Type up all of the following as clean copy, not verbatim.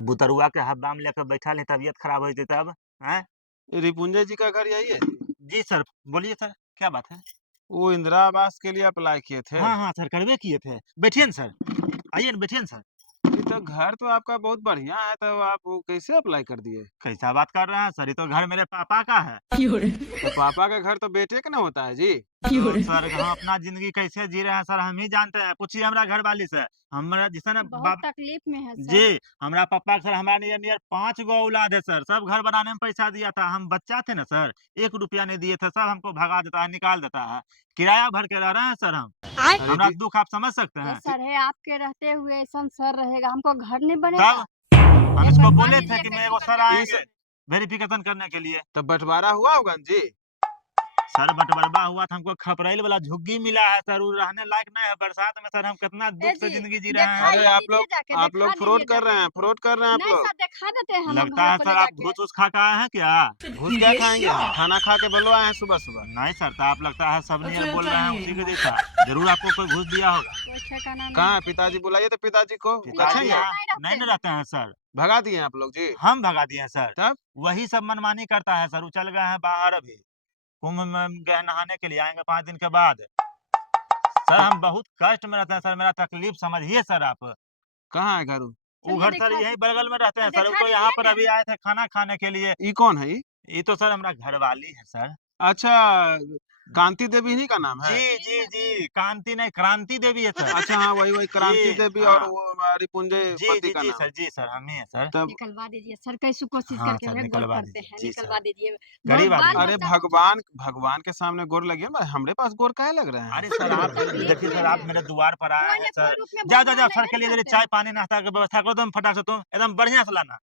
बुतरुआ के हब्बा में लेकर बैठल है, तबीयत खराब होती तब हैं? रिपुंजय जी का घर यही है? जी सर, बोलिए सर, क्या बात है? वो इंदिरा आवास के लिए अप्लाई किए थे। हाँ, हाँ सर, करबे किए थे। बैठिए ना सर, आइए ना, बैठिए ना सर। ये तो घर तो आपका बहुत बढ़िया है, तो आप वो कैसे अप्लाई कर दिए? कैसा बात कर रहे हैं सर, ये तो घर मेरे पापा का है। तो पापा का घर तो बेटे का ना होता है जी। तो सर हम अपना ज़िंदगी कैसे जी रहे हैं सर, हम ही जानते हैं। पूछिए हमरा घरवाली से। हमरा जैसे ना बहुत बाप तकलीफ में है सर। जी, हमरा पापा के सर हमारा नियर-नियर 5 गो औलाद है सर, सब घर बनाने में पैसा दिया था। हम बच्चा थे ना सर, 1 रुपया नहीं दिए थे, सब हमको भगा देता है, निकाल देता है। किराया भर के रह रहे हैं सर हम। अरे हमरा जी, दुःख आप समझ सकते ये हैं। सर है आपके रहते हुए ऐसा सर रहेगा, हमको घर नहीं बनेगा। तब हम ये इसको बनवा बोले थे लीजिए कि मेरे को सर इस आएँगे वेरिफिकेशन करने के लिए। तो बँटवारा हुआ होगा न जी? सर बँटवारा हुआ था, हमको खपरैल वाला झुग्गी मिला है सर, वो रहने लायक नहीं है। बरसात में सर हम कितना ए दुःख से जी, ज़िंदगी जी रहे हैं। अरे दिखाइए दीजिए जाके, आप लोग दिखा फ्रॉड दीजिए कर रहे जाके। हैं, फ्रॉड कर रहे हैं आप नहीं लोग। सर, दिखा देते हैं हम लगता घर है को सर ले आप जाके। घूस-वूस खा के आए हैं क्या? घूस क्या खाएँगे हम? खाना खा के बलुआ आए हैं सुबह-सुबह। नहीं सर, तो आप लगता है सब नियर बोल रहे हैं उसी के जैसा। ज़रूर आपको कोई घूस दिया होगा। कोई ठिकाना नहीं कहाँ है है सर। पिताजी? बुलाइए तो पिताजी को, वो पिताजी रखेंगे। यहाँ यहाँ नहीं नहीं रहते न हैं। रहते हैं सर, भगा दिए हैं आप लोग जी? हम भगा दिए हैं सर। तब? वही सब मनमानी करता है सर, वो चल गए हैं बाहर अभी। कुंभ में गए नहाने के लिए, आएँगे 5 दिन के बाद। सर तो हम बहुत कष्ट में रहते हैं सर, मेरा तकलीफ़ समझिए सर आप। कहाँ है घर वो? वो चलिए घर सर दिखा यहीं बगल में रहते हैं सर, वो दिखा तो यहाँ दीजिए पर ना। अभी आए थे खाना खाने के लिए। ये कौन है ये? ये तो सर हमारा घरवाली है सर। अच्छा, कांति देवी इन्हीं का नाम है? जी, जी, जी, कांति नहीं क्रांति देवी है सर। अच्छा हाँ, वही क्रांति जी, देवी और हाँ। वो रिपुंजय जी, पति जी, का नाम। जी सर, हम ही हैं सर। तब निकलवा दीजिए सर, कैसे कोशिश हाँ करके सर, है गोर निकलवा पड़ते दीजिए। हैं, जी सर, निकलवा दीजिए। गरीब बाल आदमी हैं। अरे बच्चा को भगवान भगवान के सामने गोर लगिए ना, हमरे पास गोर काहे लग रहे हैं? अरे सर आप तकलीफ देखिए में सर आप है। मेरे द्वार पर आए कोई हैं न सर। कोई रूप में जाओ, जाओ, भगवान जाओ सर नहीं के लिए जरा करते हैं। चाय-पानी नाश्ता की व्यवस्था करो तुम फटाक से तुम, एकदम बढ़िया से लाना।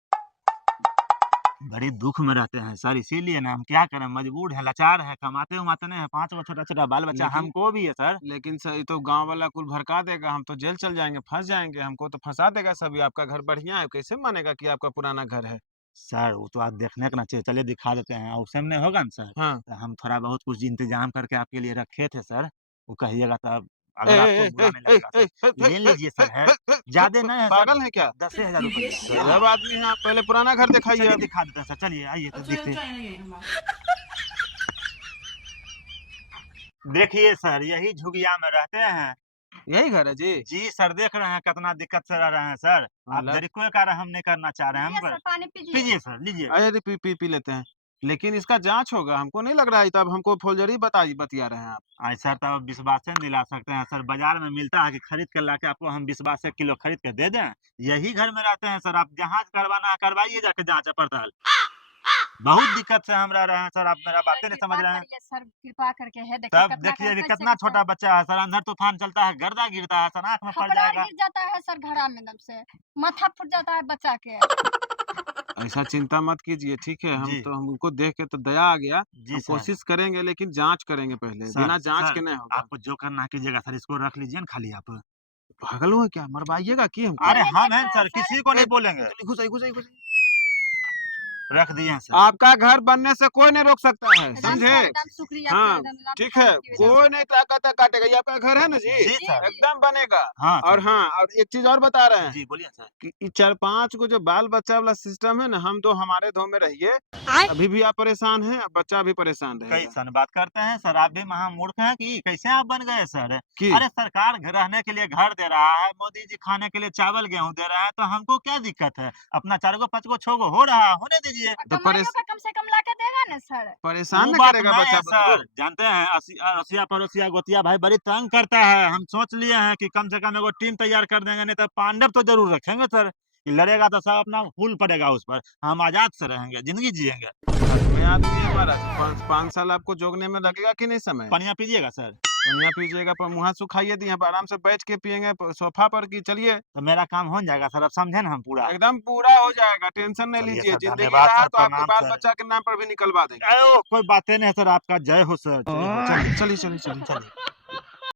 बड़ी दुःख में रहते हैं सर, इसीलिए ना हम क्या करें मजबूर हैं, लाचार हैं, कमाते-वमाते नहीं हैं, 5 गो छोटा-छोटा बाल-बच्चा लेकिन हमको भी है सर। लेकिन सर ये तो गाँव वाला कुल भड़का देगा, हम तो जेल चल जाएँगे, फँस जाएँगे, हमको तो फँसा देगा सभी। आपका घर बढ़िया है, कैसे मानेगा कि आपका पुराना घर है? सर वो तो आप देखने का ना चाहिए, चलिए दिखा देते हैं, उस समय होगा ना सर, हाँ। तो हम थोड़ा बहुत कुछ इंतज़ाम करके आपके लिए रखे थे सर, वो कहिएगा तब ए अगर आपको ए ए बुरा नहीं ए लगेगा ए सर, ए ए ले ए लीजिए सर है, ए ए ए ज़्यादा नहीं है सर, पागल हैं क्या? 10,000 रुपया है। हाँ, गज़ब आदमी हैं आप, पहले पुराना घर दिखाइए चलिए अब। दिखा देते हैं सर, चलिए आइए तो देखते देखिए सर, यही झुगिया में रहते हैं। यही घर है जी? जी सर, देख रहे हैं कितना दिक्कत से रह रहे हैं सर। आप मतलब जरी कोई कार्य हम नहीं करना चाह रहे हैं, हम लीजिए कर सर, पानी पीजिए। पीजिए सर, लीजिए। अरे पी लेते हैं। लेकिन इसका जाँच होगा, हमको नहीं लग रहा है तब हमको फौर्जरी बतिया रहे हैं आप। सर तब विश्वास से नहीं दिला सकते हैं सर, बाज़ार में मिलता है कि खरीद के लाके आपको हम विश्वास से किलो खरीद के दे दें। यही घर में रहते हैं सर, आप जाँच करवाना है करवाइए जाके जाँच-पड़ताल। बहुत दिक्कत से हम रह रहे हैं सर, आप मेरा बातें नहीं समझ कृपा रहे हैं। करिए सर, कृपा करके है देखिए तब कितना देखिए अभी कैसे कितना कैसे छोटा बच्चा है सर, अंधर-तूफान चलता है, गर्दा गिरता है सर, आँख में पड़ खपरार जाएगा। गिर जाता है सर घड़ा में एकदम से, माथा फूट जाता है बच्चा के। ऐसा चिंता मत कीजिए, ठीक है? जी, हमको देख के तो दया आ गया। जी हम सर। कोशिश करेंगे लेकिन जाँच करेंगे पहले, सर बिना जाँच सर, के नहीं होगा। आप जो करना कीजिएगा सर, इसको रख लीजिए ना खाली आप। पागल हुए क्या? मरवाइएगा की हमको? अरे चलिए हम हैं देखते हैं सर, सर। किसी को नहीं ए बोलेंगे। चलिए घुसाइए। रख दिए हैं सर। आपका घर बनने से कोई नहीं रोक सकता है, एकदम समझे? सर, एकदम शुक्रिया सर, हाँ, एकदम आपकी ठीक है, की वजह कोई से। नहीं ताकत काटेगा, ये आपका घर है ना जी? जी जी, सर। जी। एकदम बनेगा। हाँ और सर। हाँ, और एक चीज़ और बता रहे हैं जी, बोलिए सर। कि 4-5 को जो बाल-बच्चा वाला सिस्टम है ना, हम 2 हमारे 2 में रहिए। अभी भी आप परेशान हैं, अब बच्चा भी परेशान रहेगा। कैसन बात करते हैं सर, आप भी महामूर्ख हैं कि कैसे आप बन गए सर? कि अरे सरकार रहने के लिए घर दे रहा है, मोदी जी खाने के लिए चावल गेहूँ दे रहा है, तो हमको क्या दिक्कत है? अपना 4 गो 5 गो 6 गो हो रहा है, होने दीजिए। तो कमाइयों का कम से कम लाके देगा ना सर। परेशान वो ना बात करेगा नहीं बच्चा है बुतरू? सर, जानते हैं असिया पड़ोसिया गोतिया भाई बड़ी तंग करता है। हम सोच लिए हैं कि कम से कम एगो टीम तैयार कर देंगे, नहीं तो पांडव तो ज़रूर रखेंगे सर, कि लड़ेगा तो सब अपना फूल पड़ेगा उस पर। हम आज़ाद से रहेंगे, ज़िंदगी जिएँगे। में आदमी है हमारा, 5 साल आपको जोगने में लगेगा कि नहीं समय? पनिया पीजिएगा सर? पनिया पीजिएगा पर मुँह हाथ सुखाइए दी यहाँ पे आराम से बैठ के पिएँगे सोफ़ा पर कि चलिए। तो मेरा काम हो जाएगा सर, अब समझे ना हम पूरा? एकदम पूरा हो जाएगा, टेंशन नहीं चलिए लीजिए। सर, ज़िंदगी धन्यवाद रहा सर, तो आपके प्रणाम सर। बाल-बच्चा के नाम पर भी निकलवा देंगे। कोई बातें नहीं है सर, आपका जय हो सर, जय हो। चलिए, चलिए। चलिए।